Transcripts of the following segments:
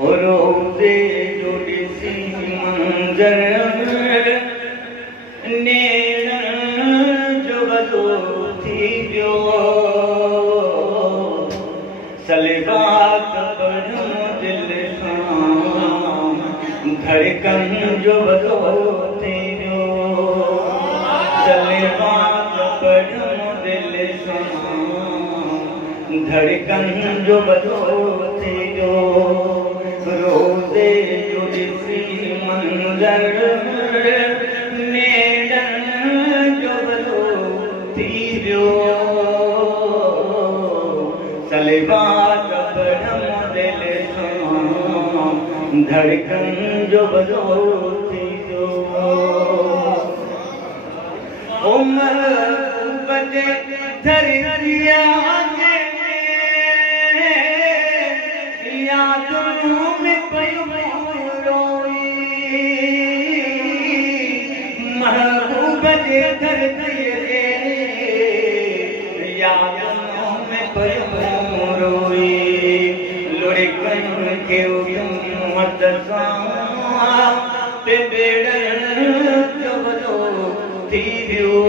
रोज़े जो ॾिसी मंज़र नेड़नि जो वॾो थी वियो सलवात पढ़ूं दिलि सां धड़कन जो वॾो थी वियो सलवात पढ़ूं दिलि सां धड़कन जो वॾो थी वियो रोज़े जो ॾिसी मंज़र नेड़नि जो वॾो थी वियो सलवात पढ़ूं दिलि सां धड़कन जो वॾो थी वियो महबूब जे धरतीअ महबूब जे धरतीअ ते यादों में पियो रोई लुढ़कनि खे उम्मत सां पे बेड़नि जो वॾो थी वियो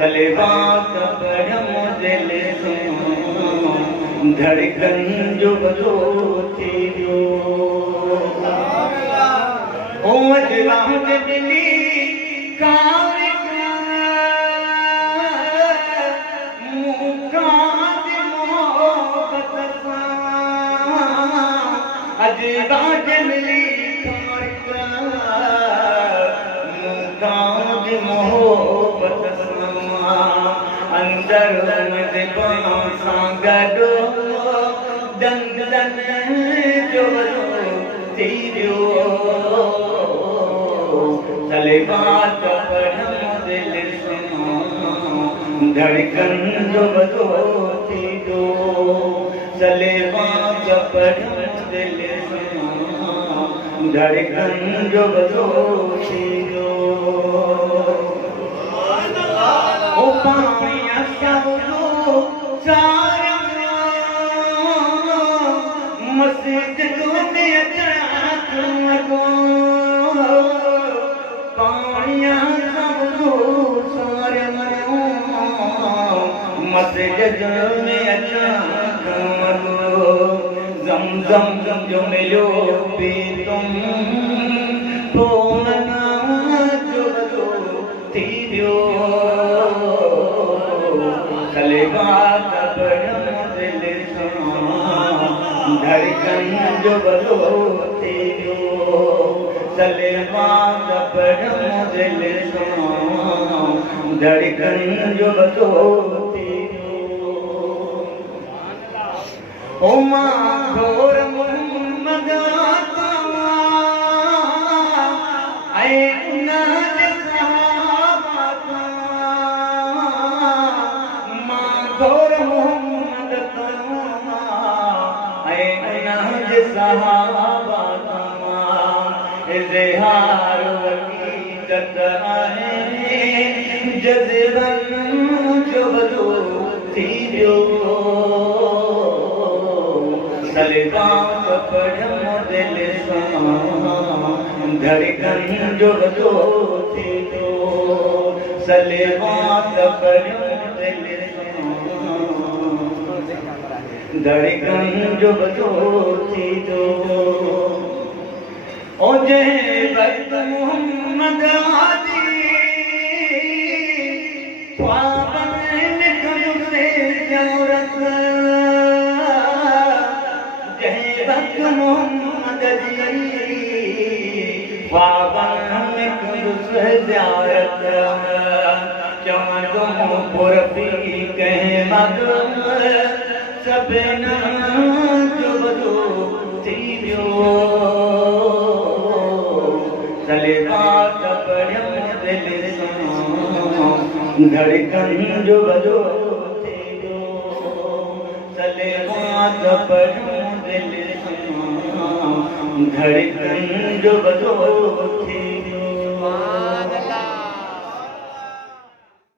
सलवात पढ़ूं दिलि सां धड़कन जो वॾो थी वियो मजरात मिली मोहब्बत सां अजरात मिली मोहब्बत सां अंदर सां गॾु दंदन जो वॾो थी वियो सलवात पढ़ूं दिलि सां धड़कन जो वॾो थी वियो सलवात पढ़ूं दिलि सां धड़कन जो वॾो थी वियो ओ पाणीअ सवलो सारा मस्जिद में अचण लॻो मस्जिद में अचण ज़मज़म जो मिलियो पी तुम पोइ जो वॾो थी वियो सलवात पढ़ूं दिलि सां धड़कन जो वॾो थी वियो सलवात पढ़ूं दिलि सां धड़कन जो वॾो थी वियो ओ मां घोर मोहम्मद ऐं उन्हनि सहाबा मां घोर मोहम्मद ऐं उन्हनि सहाबा इज़हार हक़ीक़त आहे जज़्बनि जो वॾो थी वियो सलवात पढ़ूं दिलि सां धड़कन जो वॾो थी वियो सलवात पढ़ूं दिलि सां धड़कन जो वॾो थी वियो ओ जंहिं वक़्त मोहम्मद मोहम्मद जी ख्वाबनि में कुदुस ज़ियारत चवंदो पुरबी कंहिं मगम सभिनी जो वॾो थी वियो सलवात पढ़ूं दिलि सां धड़कन जो वॾो थी वियो सलवात पढ़ूं दिलि सां धड़कन जो वॾो